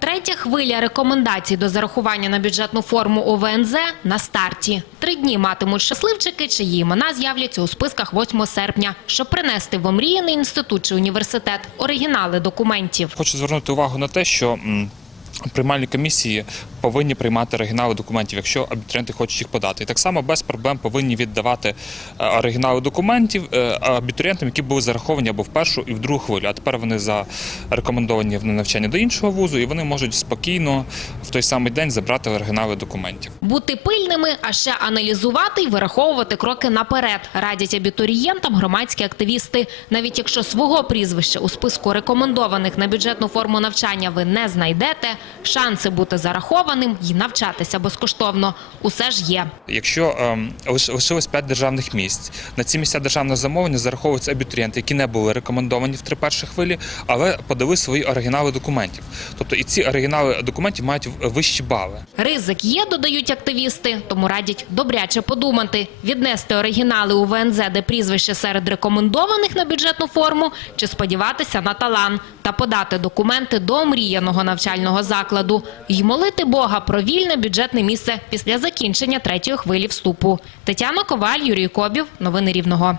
Третя хвиля рекомендацій до зарахування на бюджетну форму ОВНЗ на старті. Три дні матимуть щасливчики, чиї імена з'являться у списках 8 серпня, щоб принести в омріяний інститут чи університет оригінали документів. Хочу звернути увагу на те, що приймальні комісії повинні приймати оригінали документів, якщо абітурієнти хочуть їх подати. І так само без проблем повинні віддавати е, оригінали документів е, абітурієнтам, які були зараховані або в першу і в другу хвилю. А тепер вони зарекомендовані на навчання до іншого вузу, і вони можуть спокійно в той самий день забрати оригінали документів. Бути пильними, а ще аналізувати і вираховувати кроки наперед, радять абітурієнтам громадські активісти. Навіть якщо свого прізвища у списку рекомендованих на бюджетну форму навчання ви не знайдете, шанси бути зарахованим і навчатися безкоштовно усе ж є. Якщо ем, лишилось 5 державних місць, на ці місця державного замовлення зараховуються абітурієнти, які не були рекомендовані в три перші хвилі, але подали свої оригінали документів. Тобто і ці оригінали документів мають вищі бали. Ризик є, додають активісти, тому радять добряче подумати, віднести оригінали у ВНЗ, де прізвище серед рекомендованих на бюджетну форму, чи сподіватися на талант та подати документи до омріяного навчального закладу і молити Бога про вільне бюджетне місце після закінчення третьої хвилі вступу. Тетяна Коваль, Юрій Кобів. Новини Рівного.